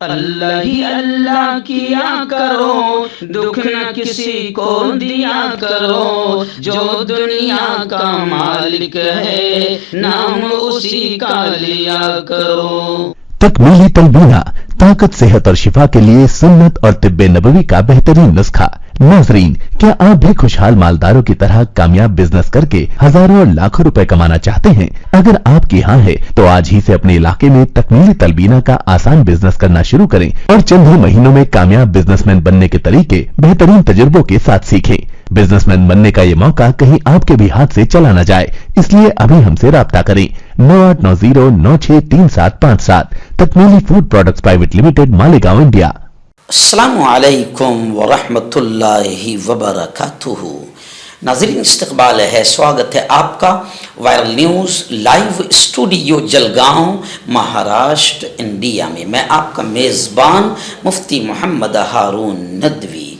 اللہ ہی اللہ کیا کرو، دکھ نہ کسی کو دیا کرو، جو دنیا کا مالک ہے نام اسی کا لیا کرو۔ تکمیلی تلبینہ طاقت، صحت اور شفا کے لیے سنت اور طب نبوی کا بہترین نسخہ۔ ناظرین، کیا آپ بھی خوشحال مالداروں کی طرح کامیاب بزنس کر کے ہزاروں اور لاکھوں روپے کمانا چاہتے ہیں؟ اگر آپ کی ہاں ہے تو آج ہی سے اپنے علاقے میں تکمیلی تلبینہ کا آسان بزنس کرنا شروع کریں اور چند ہی مہینوں میں کامیاب بزنس مین بننے کے طریقے بہترین تجربوں کے ساتھ سیکھیں۔ بزنس مین بننے کا یہ موقع کہیں آپ کے بھی ہاتھ سے چلا نہ جائے، اس لیے ابھی ہم سے رابطہ کریں۔ 9890963757 تکمیلی food products private limited, Malegaon, India. السلام علیکم ورحمۃ اللہ وبرکاتہ۔ ناظرین، استقبال ہے، سواگت ہے آپ کا viral news live studio Jalgaon, Maharashtra, India میں۔ میں آپ کا میزبان مفتی محمد ہارون ندوی۔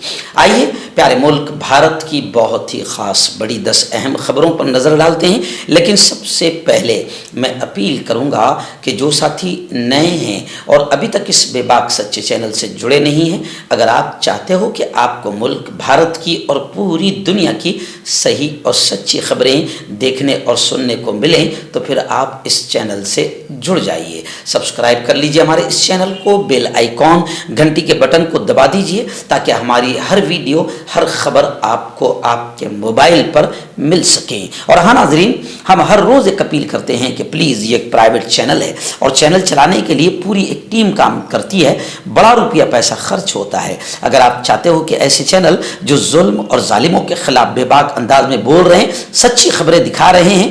آئیے پیارے ملک بھارت کی بہت ہی خاص بڑی 10 اہم خبروں پر نظر ڈالتے ہیں، لیکن سب سے پہلے میں اپیل کروں گا کہ جو ساتھی نئے ہیں اور ابھی تک اس بے باک سچے چینل سے جڑے نہیں ہیں، اگر آپ چاہتے ہو کہ آپ کو ملک بھارت کی اور پوری دنیا کی صحیح اور سچی خبریں دیکھنے اور سننے کو ملیں تو پھر آپ اس چینل سے جڑ جائیے۔ سبسکرائب کر لیجئے ہمارے اس چینل کو، بیل آئیکن گھنٹی کے بٹن کو دبا دیجئے تاکہ ہماری ہر ویڈیو، ہر خبر آپ کو آپ کے موبائل پر مل سکیں۔ اور ہاں ناظرین، ہم ہر روز ایک اپیل کرتے ہیں کہ پلیز، یہ ایک پرائیویٹ چینل ہے اور چینل چلانے کے لیے پوری ایک ٹیم کام کرتی ہے، بڑا روپیہ پیسہ خرچ ہوتا ہے۔ اگر آپ چاہتے ہو کہ ایسے چینل جو ظلم اور ظالموں کے خلاف بے باک انداز میں بول رہے ہیں، سچی خبریں دکھا رہے ہیں،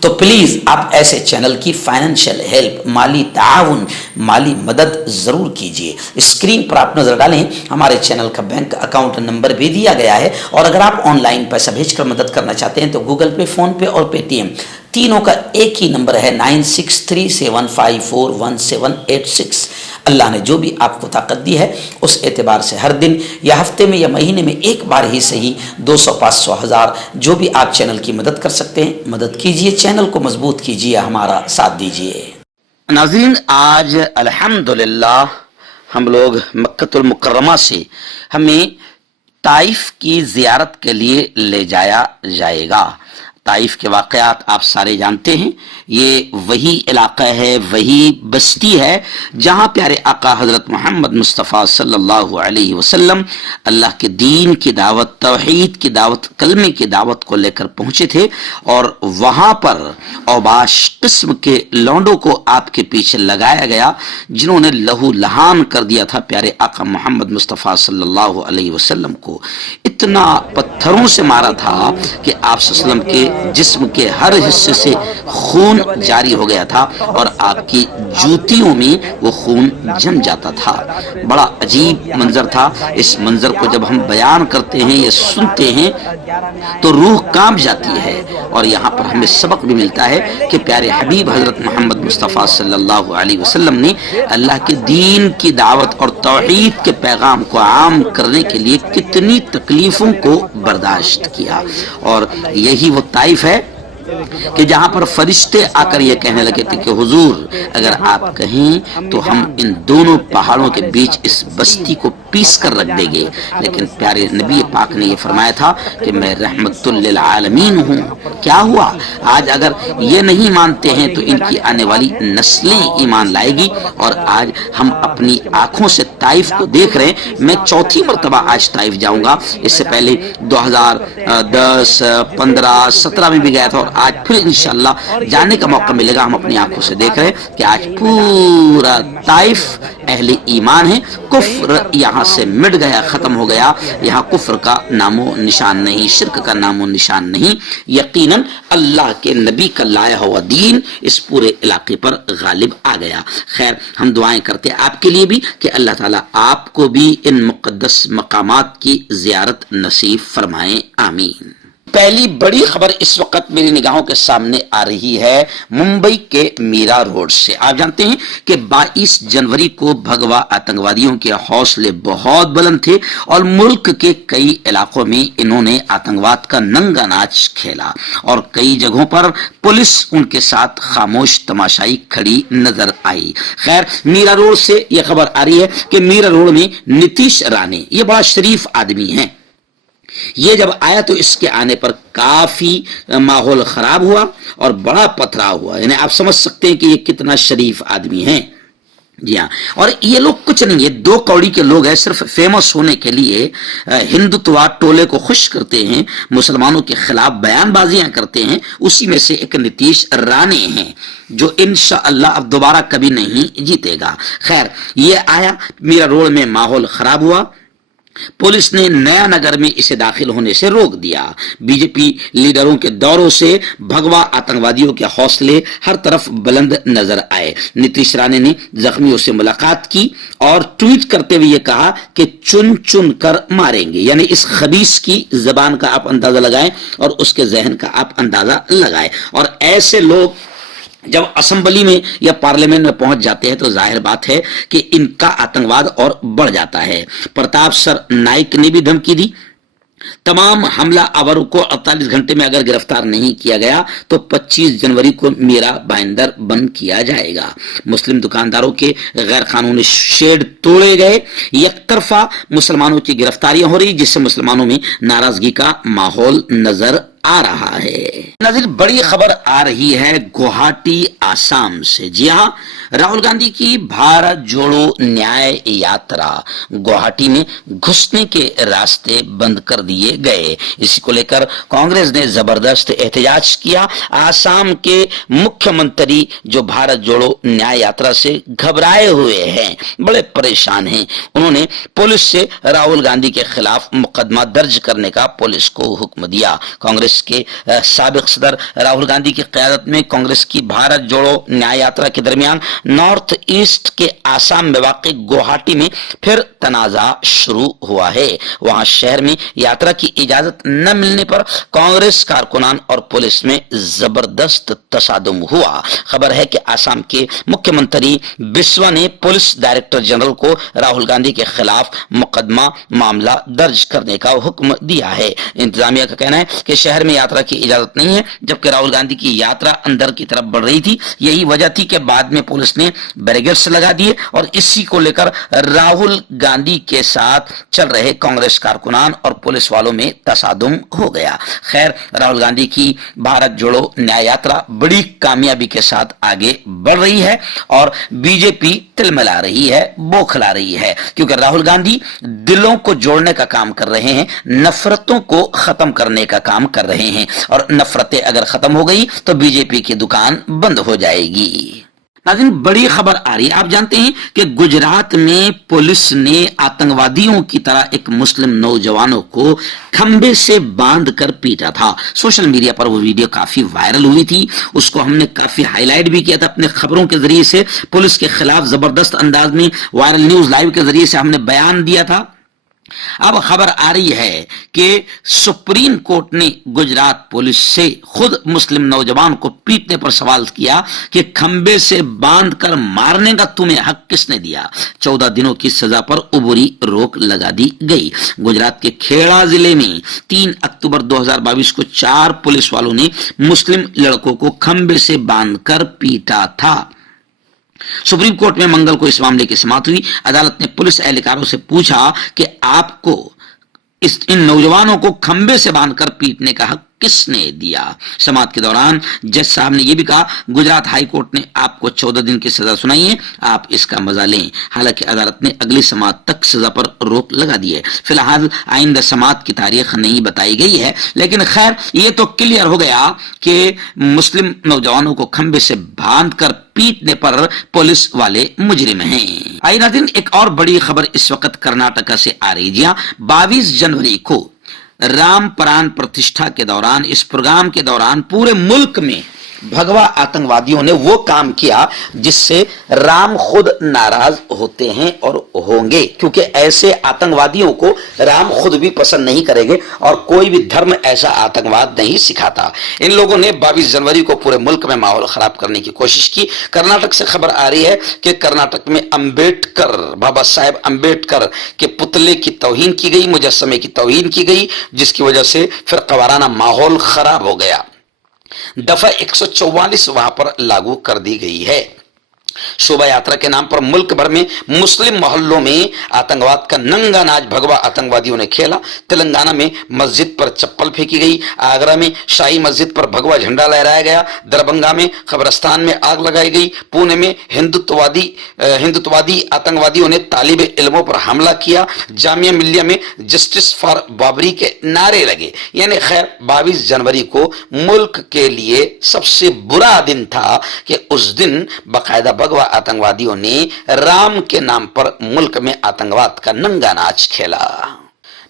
تو پلیز آپ ایسے چینل کی فائنینشیل ہیلپ، مالی تعاون، مالی مدد ضرور کیجئے۔ اسکرین پر آپ نظر ڈالیں، ہمارے چینل کا بینک اکاؤنٹ نمبر بھی دیا گیا ہے، اور اگر آپ آن لائن پیسہ بھیج کر مدد کرنا چاہتے ہیں تو گوگل پے، فون پے اور پے ٹی ایم تینوں کا ایک ہی نمبر ہے، 9637541786۔ اللہ نے جو بھی آپ کو طاقت دی ہے اس اعتبار سے ہر دن یا ہفتے میں یا مہینے میں ایک بار ہی صحیح 200، 500، 1000 جو بھی آپ چینل کی مدد کر سکتے ہیں مدد کیجئے، چینل کو مضبوط کیجئے، ہمارا ساتھ دیجئے۔ ناظرین، آج الحمدللہ ہم لوگ مکہ المکرمہ سے ہمیں طائف کی زیارت کے لیے لے جایا جائے گا۔ طائف کے واقعات آپ سارے جانتے ہیں، یہ وہی علاقہ ہے، وہی بستی ہے جہاں پیارے آقا حضرت محمد مصطفیٰ صلی اللہ علیہ وسلم اللہ کے دین کی دعوت، توحید کی دعوت، کلمے کی دعوت کو لے کر پہنچے تھے، اور وہاں پر اوباش قسم کے لونڈوں کو آپ کے پیچھے لگایا گیا جنہوں نے لہو لہان کر دیا تھا پیارے آقا محمد مصطفیٰ صلی اللہ علیہ وسلم کو۔ اتنا پتھروں سے مارا تھا کہ آپ صلی اللہ علیہ وسلم کے جسم کے ہر حصے سے خون جاری ہو گیا تھا اور آپ کی جوتیوں میں وہ خون جم جاتا تھا۔ بڑا عجیب منظر تھا۔ اس منظر کو جب ہم بیان کرتے ہیں یا سنتے ہیں تو روح کانپ جاتی ہے، اور یہاں پر ہمیں سبق بھی ملتا ہے کہ پیارے حبیب حضرت محمد مصطفیٰ صلی اللہ علیہ وسلم نے اللہ کے دین کی دعوت اور توحید کے پیغام کو عام کرنے کے لیے کتنی تکلیفوں کو برداشت کیا۔ اور یہی وہ طائف ہے کہ جہاں پر فرشتے آ کر یہ کہنے لگے تھے کہ حضور، اگر آپ کہیں تو ہم ان دونوں پہاڑوں کے بیچ اس بستی کو پیس کر رکھ دیں گے، لیکن پیارے نبی پاک نے یہ فرمایا تھا کہ میں رحمت للعالمین ہوں۔ کیا ہوا؟ آج اگر یہ نہیں مانتے ہیں تو ان کی آنے والی نسلیں ایمان لائے گی، اور آج ہم اپنی آنکھوں سے طائف کو دیکھ رہے ہیں۔ میں چوتھی مرتبہ آج طائف جاؤں گا، اس سے پہلے 2010، 15، 17 میں بھی گیا تھا، اور آج پھر انشاءاللہ جانے کا موقع ملے گا۔ ہم اپنی آنکھوں سے دیکھ رہے ہیں کہ آج پورا طائف اہل ایمان ہے، کفر یہاں سے مٹ گیا، ختم ہو گیا، یہاں کفر کا نام و نشان نہیں، شرک کا نام و نشان نہیں، یقیناً اللہ کے نبی کا لایا ہوا دین اس پورے علاقے پر غالب آ گیا۔ خیر، ہم دعائیں کرتے ہیں آپ کے لیے بھی کہ اللہ تعالیٰ آپ کو بھی ان مقدس مقامات کی زیارت نصیب فرمائیں، آمین۔ پہلی بڑی خبر اس وقت میری نگاہوں کے سامنے آ رہی ہے ممبئی کے میرا روڈ سے۔ آپ جانتے ہیں کہ 22 جنوری کو بھگوا آتنکوادیوں کے حوصلے بہت بلند تھے اور ملک کے کئی علاقوں میں انہوں نے آتنکواد کا ننگا ناچ کھیلا اور کئی جگہوں پر پولیس ان کے ساتھ خاموش تماشائی کھڑی نظر آئی۔ خیر، میرا روڈ سے یہ خبر آ رہی ہے کہ میرا روڈ میں نتیش رانے، یہ بڑا شریف آدمی ہیں، یہ جب آیا تو اس کے آنے پر کافی ماحول خراب ہوا اور بڑا پتھراؤ ہوا، یعنی آپ سمجھ سکتے ہیں کہ یہ کتنا شریف آدمی ہیں۔ جی ہاں، اور یہ لوگ کچھ نہیں، یہ دو کوڑی کے لوگ ہیں، صرف فیمس ہونے کے لیے ہندوتوا ٹولے کو خوش کرتے ہیں، مسلمانوں کے خلاف بیان بازیاں کرتے ہیں۔ اسی میں سے ایک نتیش رانے ہیں جو انشاءاللہ اب دوبارہ کبھی نہیں جیتے گا۔ خیر، یہ آیا، میرا روڈ میں ماحول خراب ہوا، پولیس نے نیا نگر میں اسے داخل ہونے سے روک دیا۔ بی جے پی لیڈروں کے دوروں سے بھگوا آتنکوادیوں کے حوصلے ہر طرف بلند نظر آئے۔ نتیش رانے نے زخمیوں سے ملاقات کی اور ٹویٹ کرتے ہوئے یہ کہا کہ چن چن کر ماریں گے، یعنی اس خبیث کی زبان کا آپ اندازہ لگائیں اور اس کے ذہن کا آپ اندازہ لگائیں۔ اور ایسے لوگ جب اسمبلی میں یا پارلیمنٹ میں پہنچ جاتے ہیں تو ظاہر بات ہے کہ ان کا آتنکواد اور بڑھ جاتا ہے۔ پرتاپ سر نائک نے بھی دھمکی دی، تمام حملہ آوروں کو 48 گھنٹے میں اگر گرفتار نہیں کیا گیا تو 25 جنوری کو میرا بائندر بند کیا جائے گا۔ مسلم دکانداروں کے غیر قانونی شیڈ توڑے گئے، یک طرفہ مسلمانوں کی گرفتاریاں ہو رہی جس سے مسلمانوں میں ناراضگی کا ماحول نظر آ رہا ہے۔ ناظرین، بڑی خبر آ رہی ہے گوہاٹی آسام سے۔ جی ہاں، راہل گاندھی کی بھارت جوڑو نیائے یاترا گوہاٹی میں گھسنے کے راستے بند کر دیے گئے۔ اسی کو لے کر کانگریس نے زبردست احتجاج کیا۔ آسام کے مکھیہ منتری جو بھارت جوڑو نیائے یاترا سے گھبرائے ہوئے ہیں، بڑے پریشان ہیں، انہوں نے پولیس سے راہل گاندھی کے خلاف مقدمہ درج کرنے کا پولیس کو حکم دیا۔ کانگریس کے سابق صدر راہل گاندھی کی قیادت میں کانگریس کی بھارت جوڑو نیائے یاترا کے درمیان نارتھ ایسٹ کے آسام میں واقع گوہاٹی میں پھر تنازع شروع ہوا ہے۔ وہاں شہر میں یاترا کی اجازت نہ ملنے پر کانگریس کارکنان اور پولیس میں زبردست تصادم ہوا۔ خبر ہے کہ آسام کے مکھیہ منتری بسوا نے پولیس ڈائریکٹر جنرل کو راہل گاندھی کے خلاف مقدمہ معاملہ درج کرنے کا حکم دیا ہے۔ انتظامیہ کا کہنا ہے کہ شہر میں یاترا کی اجازت نہیں ہے، جبکہ راہل گاندھی کی یاترا اندر کی طرف بڑھ رہی تھی۔ یہی وجہ تھی کہ بعد میں پولیس نے بیریکیڈز لگا دیے اور اسی کو لے کر راہل گاندھی کے ساتھ چل رہے کانگریس کارکنان اور پولیس والوں میں تصادم ہو گیا۔ خیر، راہل گاندھی کی بھارت جوڑو نیائے یاترا بڑی کامیابی کے ساتھ آگے بڑھ رہی ہے اور بی جے پی تلملا رہی ہے، بوکھلا رہی ہے، کیونکہ راہل گاندھی دلوں کو جوڑنے کا کام کر رہے ہیں، نفرتوں کو ختم کرنے کا کام کر رہے ہیں، اور نفرتیں اگر ختم ہو گئی تو بی جے پی کی دکان بند ہو جائے گی۔ ناظرین، بڑی خبر آ رہی ہے، آپ جانتے ہیں کہ گجرات میں پولیس نے آتنکوادیوں کی طرح ایک مسلم نوجوانوں کو کھمبے سے باندھ کر پیٹا تھا۔ سوشل میڈیا پر وہ ویڈیو کافی وائرل ہوئی تھی، اس کو ہم نے کافی ہائی لائٹ بھی کیا تھا اپنے خبروں کے ذریعے سے، پولیس کے خلاف زبردست انداز میں وائرل نیوز لائیو کے ذریعے سے ہم نے بیان دیا تھا۔ اب خبر آ رہی ہے کہ سپریم کورٹ نے گجرات پولیس سے خود مسلم نوجوان کو پیٹنے پر سوال کیا کہ کھمبے سے باندھ کر مارنے کا تمہیں حق کس نے دیا؟ 14 دنوں کی سزا پر عبوری روک لگا دی گئی۔ گجرات کے کھیڑا ضلع میں 3 اکتوبر 2022 کو 4 پولیس والوں نے مسلم لڑکوں کو کھمبے سے باندھ کر پیٹا تھا۔ سپریم کورٹ میں منگل کو اس معاملے کی سماعت ہوئی۔ عدالت نے پولیس اہلکاروں سے پوچھا کہ آپ کو ان نوجوانوں کو کھمبے سے باندھ کر پیٹنے کا حق کس نے دیا؟ سماعت کے دوران جج صاحب نے یہ بھی کہا، گجرات ہائی کورٹ نے آپ کو 14 دن کی سزا سنائی ہے، آپ اس کا مزہ لیں۔ حالانکہ عدالت نے اگلی سماعت تک سزا پر روک لگا دی ہے۔ فی الحال آئندہ سماعت کی تاریخ نہیں بتائی گئی ہے، لیکن خیر یہ تو کلیئر ہو گیا کہ مسلم نوجوانوں کو کھمبے سے باندھ کر پیٹنے پر پولیس والے مجرم ہیں۔ آئیے ناظرین، ایک اور بڑی خبر اس وقت کرناٹکا سے آ رہی ہے۔ 22 جنوری کو رام پران پرتشٹھا کے دوران، اس پروگرام کے دوران پورے ملک میں भगवा आतंकवादियों ने वो काम किया जिससे राम खुद नाराज होते हैं और होंगे, क्योंकि ऐसे आतंकवादियों को राम खुद भी पसंद नहीं करेंगे और कोई भी धर्म ऐसा आतंकवाद नहीं सिखाता। इन लोगों ने 22 जनवरी को पूरे मुल्क में माहौल खराब करने की कोशिश की। कर्नाटक से खबर आ रही है कि कर्नाटक में अंबेडकर, बाबा साहेब अंबेडकर के पुतले की तौहीन की गई, मुजस्समे की तौहीन की गई, जिसकी वजह से फिर कवाराना माहौल खराब हो गया। दफा 144 वहां पर लागू कर दी गई है। शोभा यात्रा के नाम पर मुल्क भर में मुस्लिम मोहल्लों में आतंकवाद का नंगा नाच भगवा आतंकवादियों ने खेला। तेलंगाना में मस्जिद पर चप्पल फेंकी गई, आगरा में शाही मस्जिद पर भगवा झंडा लहराया गया, दरभंगा में कब्रिस्तान में आग लगाई गई, पुणे में हिंदुत्ववादी आतंकवादियों ने तालिब इल्मों पर हमला किया, जामिया मिल्लिया में जस्टिस फॉर बाबरी के नारे लगे। यानी खैर 22 जनवरी को मुल्क के लिए सबसे बुरा दिन था कि उस दिन बाकायदा भगवा आतंकवादियों ने राम के नाम पर मुल्क में आतंकवाद का नंगा नाच खेला।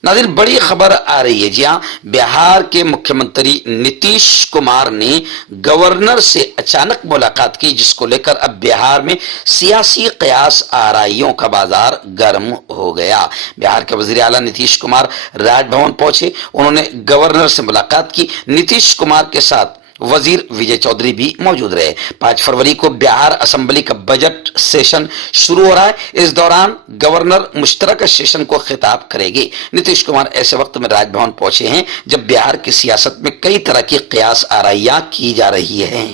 नाज़रीन, बड़ी खबर आ रही है। जी हाँ, बिहार के मुख्यमंत्री नीतीश कुमार ने गवर्नर से अचानक मुलाकात की, जिसको लेकर अब बिहार में सियासी कयास आराइयों का बाजार गर्म हो गया। बिहार के वजीर आला नीतीश कुमार राजभवन पहुंचे, उन्होंने गवर्नर से मुलाकात की। नीतीश कुमार के साथ वजीर विजय चौधरी भी मौजूद रहे। 5 फरवरी को बिहार असेंबली का बजट सेशन शुरू हो रहा है। इस दौरान गवर्नर मुश्तरक सेशन को खिताब करेंगे। नीतीश कुमार ऐसे वक्त में राजभवन पहुंचे हैं जब बिहार की सियासत में कई तरह की कयास आराइयां की जा रही है।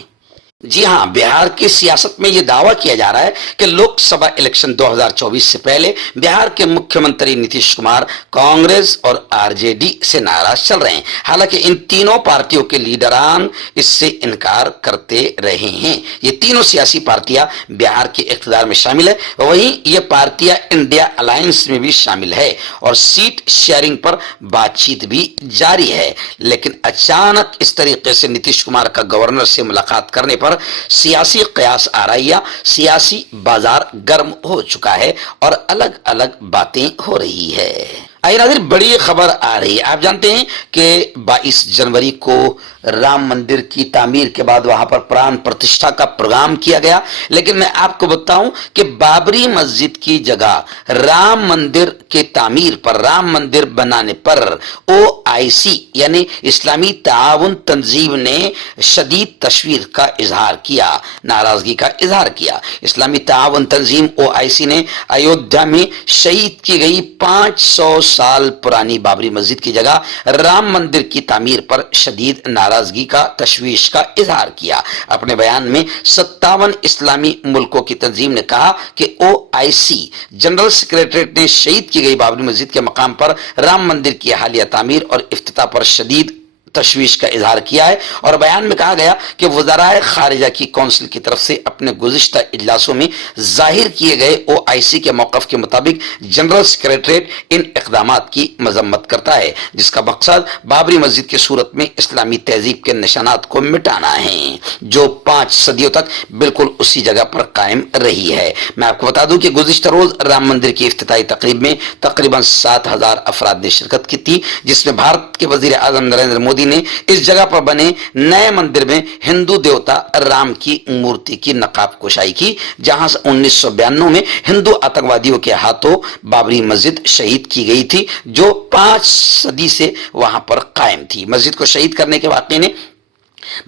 जी हां, बिहार की सियासत में यह दावा किया जा रहा है कि लोकसभा इलेक्शन 2024 से पहले बिहार के मुख्यमंत्री नीतीश कुमार कांग्रेस और आरजेडी से नाराज चल रहे हैं। हालांकि इन तीनों पार्टियों के लीडरान इससे इनकार करते रहे हैं। ये तीनों सियासी पार्टियां बिहार के इख्तियार में शामिल है, वहीं ये पार्टियां इंडिया अलायंस में भी शामिल है और सीट शेयरिंग पर बातचीत भी जारी है। लेकिन अचानक इस तरीके से नीतीश कुमार का गवर्नर से मुलाकात करने पर सियासी कयास आराइया, सियासी बाजार गर्म हो चुका है और अलग अलग बातें हो रही है। आइए नाज़रीन, बड़ी खबर आ रही है। आप जानते हैं कि 22 जनवरी को राम मंदिर की तामीर के बाद वहां पर प्राण प्रतिष्ठा का प्रोग्राम किया गया, लेकिन मैं आपको बताऊं कि बाबरी मस्जिद की जगह राम मंदिर के तामीर पर, राम मंदिर बनाने पर OIC यानी इस्लामी ताउन तंजीम ने शदीद तशवीर का इजहार किया, नाराजगी का इजहार किया। इस्लामी ताउन तंजीम OIC ने अयोध्या में शहीद की गई 500 साल पुरानी बाबरी मस्जिद की जगह राम मंदिर की तामीर पर शदीद नाराजगी का, तशवीश का इजहार किया। अपने बयान में 57 इस्लामी मुल्कों की तंजीम ने कहा कि OIC जनरल सेक्रेटरीट ने शहीद की गई बाबरी मस्जिद के मकाम पर राम मंदिर की हालिया तामीर और इफ्तिताह पर शदीद तशवीश का इजहार किया है। और बयान में कहा गया कि वज़राए खारिजा की कौंसिल की तरफ से अपने गुज़िश्ता इजलासों में जाहिर किए गए OIC के मौक़िफ़ के मुताबिक जनरल सेक्रेटरीट इन इक़दामात की मजम्मत करता है, जिसका मकसद बाबरी मस्जिद की सूरत में इस्लामी तहजीब के निशानात को मिटाना है, जो 5 सदियों तक बिल्कुल उसी जगह पर कायम रही है। मैं आपको बता दूं कि गुज़िश्ता रोज राम मंदिर की इफ्तिताही तकरीब में तकरीबन 7000 अफराद ने शिरकत की थी, जिसमें भारत के वज़ीर आज़म नरेंद्र मोदी ने इस जगह पर बने नए मंदिर में हिंदू देवता राम की मूर्ति की नकाब कुशाई की, जहां 1992 में हिंदू आतंकवादियों के हाथों बाबरी मस्जिद शहीद की गई थी, जो 5 सदी से वहां पर कायम थी। मस्जिद को शहीद करने के वाक़े ने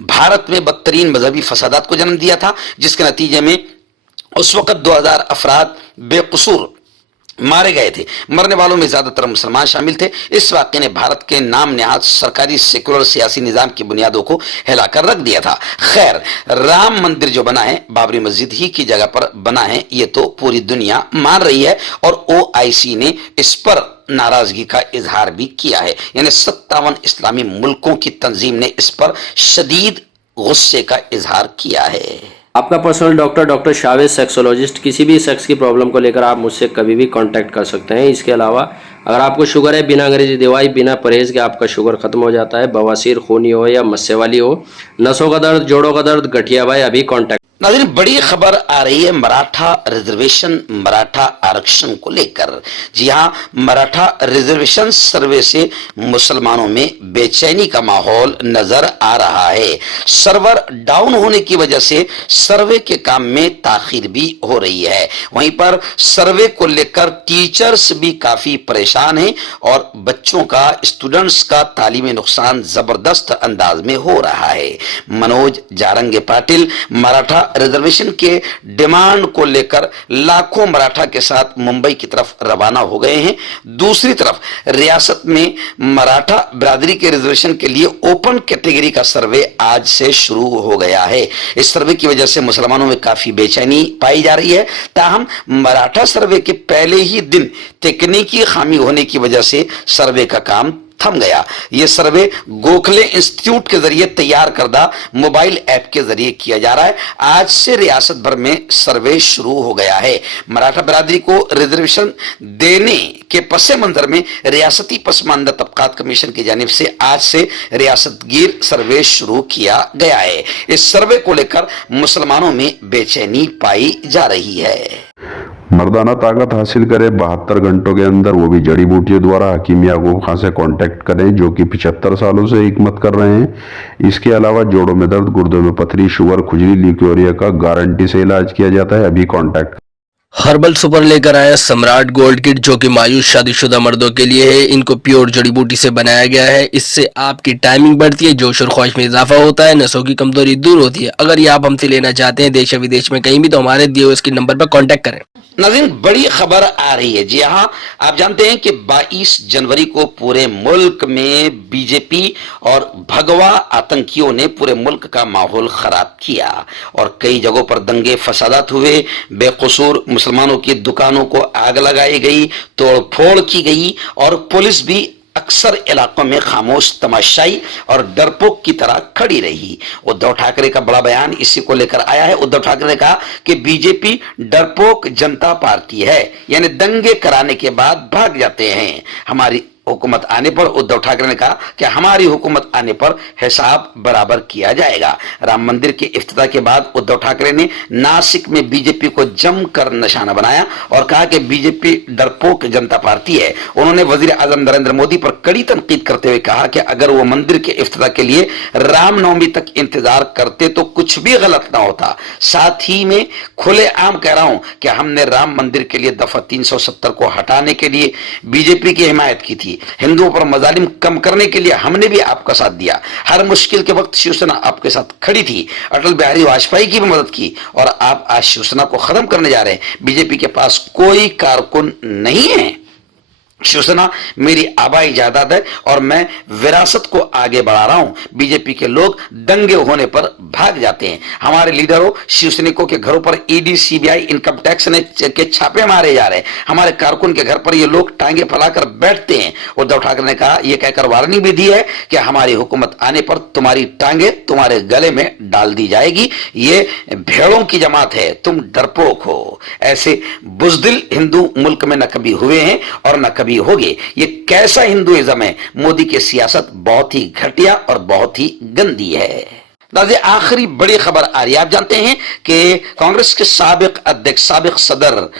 भारत में बदतरीन मजहबी फसादात को जन्म दिया था, जिसके नतीजे में उस वक्त 2000 अफराद बेकसूर मारे गए थे। मरने वालों में ज्यादातर मुसलमान शामिल थे। इस वाक़े ने भारत के नाम नेहाद सरकारी सेकुलर सियासी निजाम की बुनियादों को हिलाकर रख दिया था। खैर, राम मंदिर जो बना है बाबरी मस्जिद ही की जगह पर बना है, ये तो पूरी दुनिया मान रही है और OIC ने इस पर नाराजगी का इजहार भी किया है। यानी 57 इस्लामी मुल्कों की तंजीम ने इस पर शदीद गुस्से का इजहार किया है। आपका पर्सनल डॉक्टर शावेद सेक्सोलॉजिस्ट, किसी भी सेक्स की प्रॉब्लम को लेकर आप मुझसे कभी भी कांटेक्ट कर सकते हैं। इसके अलावा अगर आपको शुगर है, बिना अंग्रेजी दवाई, बिना परहेज के आपका शुगर खत्म हो जाता है, बवासीर, खूनी हो या मस्से वाली हो, नसों का दर्द, जोड़ों का दर्द, गठिया भाई, अभी कांटेक्ट। नाज़रीन, बड़ी खबर आ रही है मराठा रिजर्वेशन, मराठा आरक्षण को लेकर। जी हाँ, मराठा रिजर्वेशन सर्वे से मुसलमानों में बेचैनी का माहौल नजर आ रहा है। सर्वर डाउन होने की वजह से सर्वे के काम में ताखीर भी हो रही है। वहीं पर सर्वे को लेकर टीचर्स भी काफी परेशान हैं और बच्चों का, स्टूडेंट्स का तालीमी नुकसान जबरदस्त अंदाज में हो रहा है। मनोज जारंगे पाटिल मराठा रिजर्वेशन के डिमांड को लेकर लाखों मराठा के साथ मुंबई की तरफ रवाना हो गए हैं। दूसरी तरफ रियासत में मराठा बिरादरी के रिजर्वेशन के लिए ओपन कैटेगरी का सर्वे आज से शुरू हो गया है। इस सर्वे की वजह से मुसलमानों में काफी बेचैनी पाई जा रही है। ताहम मराठा सर्वे के पहले ही दिन तकनीकी खामी होने की वजह से सर्वे का काम थम गया। यह सर्वे गोखले इंस्टीट्यूट के जरिए तैयार करदा मोबाइल ऐप के जरिए किया जा रहा है। आज से रियासत भर में सर्वे शुरू हो गया है। मराठा बिरादरी को रिजर्वेशन देने के पसे मंजर में रियासती पसमानदा तबकात कमीशन की जानिब से आज से रियासतगीर सर्वे शुरू किया गया है। इस सर्वे को लेकर मुसलमानों में बेचैनी पाई जा रही है। मर्दाना ताकत हासिल करे 72 घंटों के अंदर, वो भी जड़ी बूटियों द्वारा। हकीम याकूब खान से कांटेक्ट करें जो कि 75 सालों से हिकमत कर रहे हैं। इसके अलावा जोड़ों में दर्द, गुर्दों में पथरी, शुगर, खुजली, ल्यूकोरिया का गारंटी से इलाज किया जाता है। अभी कांटेक्ट। हर्बल सुपर लेकर आया सम्राट गोल्ड किट, जो कि मायूस शादीशुदा मर्दों के लिए है। इनको प्योर जड़ी बूटी से बनाया गया है। इससे आपकी टाइमिंग बढ़ती है, जोश और ख्वाहिश में इजाफा होता है, नसों की कमजोरी दूर होती है। अगर ये आप हमसे लेना चाहते हैं देश या विदेश में कहीं भी, तो हमारे दिए हुए स्क्रीन नंबर पर कांटेक्ट करें। नाज़रीन, बड़ी खबर आ रही है। जी हाँ, आप जानते हैं कि 22 जनवरी को पूरे मुल्क में बीजेपी और भगवा आतंकियों ने पूरे मुल्क का माहौल खराब किया और कई जगहों पर दंगे फसादात हुए। बेकसूर मुसलमानों की दुकानों को आग लगाई गई, तोड़ फोड़ की गई और पुलिस भी अक्सर इलाकों में खामोश तमाशाई और डरपोक की तरह खड़ी रही। उद्धव ठाकरे का बड़ा बयान इसी को लेकर आया है। उद्धव ठाकरे ने कहा कि बीजेपी डरपोक जनता पार्टी है, यानी दंगे कराने के बाद भाग जाते हैं। हमारी हुकूमत आने पर, उद्धव ठाकरे ने कहा कि हमारी हुकूमत आने पर हिसाब बराबर किया जाएगा। राम मंदिर के इफ्तिताह के बाद उद्धव ठाकरे ने नासिक में बीजेपी को जमकर निशाना बनाया और कहा कि बीजेपी डरपोक जनता पार्टी है। उन्होंने वजीर आजम नरेंद्र मोदी पर कड़ी तनकीद करते हुए कहा कि अगर वो मंदिर के इफ्तिताह के लिए रामनवमी तक इंतजार करते तो कुछ भी गलत ना होता। साथ ही में खुले आम कह रहा हूं कि हमने राम मंदिर के लिए दफा 370 को हटाने के लिए बीजेपी की हिमायत की थी। हिंदुओं पर मजालिम कम करने के लिए हमने भी आपका साथ दिया। हर मुश्किल के वक्त शिवसेना आपके साथ खड़ी थी। अटल बिहारी वाजपेयी की भी मदद की और आप आज शिवसेना को खत्म करने जा रहे हैं। बीजेपी के पास कोई कारकुन नहीं है। शिवसेना मेरी आबाई जायदाद है और मैं विरासत को आगे बढ़ा रहा हूं। बीजेपी के लोग दंगे होने पर भाग जाते हैं। हमारे लीडरों, शिवसैनिकों के घरों पर ईडी, सीबीआई, इनकम टैक्स के छापे मारे जा रहे हैं। हमारे कारकुन के घर पर ये लोग टांगे फैलाकर बैठते हैं। उद्धव ठाकरे ने कहा, यह कहकर वार्निंग भी दी है कि हमारी हुकूमत आने पर तुम्हारी टांगे तुम्हारे गले में डाल दी जाएगी। ये भेड़ों की जमात है, तुम डरपोक हो। ऐसे बुजदिल हिंदू मुल्क में न कभी हुए हैं और न कभी होगे। ये कैसा हिंदुइज्म है? मोदी की सियासत बहुत ही घटिया और बहुत ही गंदी है। दादी, आखिरी बड़ी खबर आ रही है। आप जानते हैं कि कांग्रेस के साबिक अध्यक्ष, साबिक सदर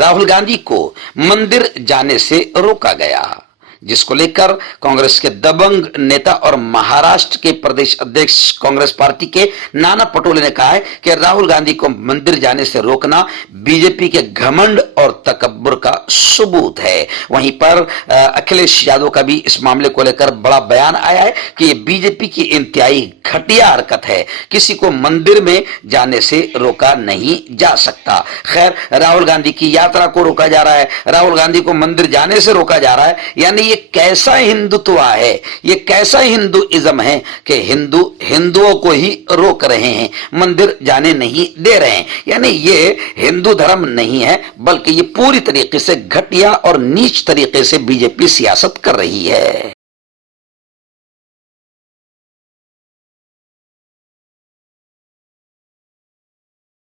राहुल गांधी को मंदिर जाने से रोका गया, जिसको लेकर कांग्रेस के दबंग नेता और महाराष्ट्र के प्रदेश अध्यक्ष कांग्रेस पार्टी के नाना पटोले ने कहा है कि राहुल गांधी को मंदिर जाने से रोकना बीजेपी के घमंड और तकब्बुर का सबूत है। वहीं पर अखिलेश यादव का भी इस मामले को लेकर बड़ा बयान आया है कि यह बीजेपी की इंतहाई घटिया हरकत है। किसी को मंदिर में जाने से रोका नहीं जा सकता। खैर, राहुल गांधी की यात्रा को रोका जा रहा है, राहुल गांधी को मंदिर जाने से रोका जा रहा है। यानी ये कैसा हिंदुत्व है, ये कैसा हिंदुइज्म है कि हिंदुओं को ही रोक रहे हैं, मंदिर जाने नहीं दे रहे हैं। यानी ये हिंदू धर्म नहीं है, बल्कि ये पूरी तरीके से घटिया और नीच तरीके से बीजेपी सियासत कर रही है।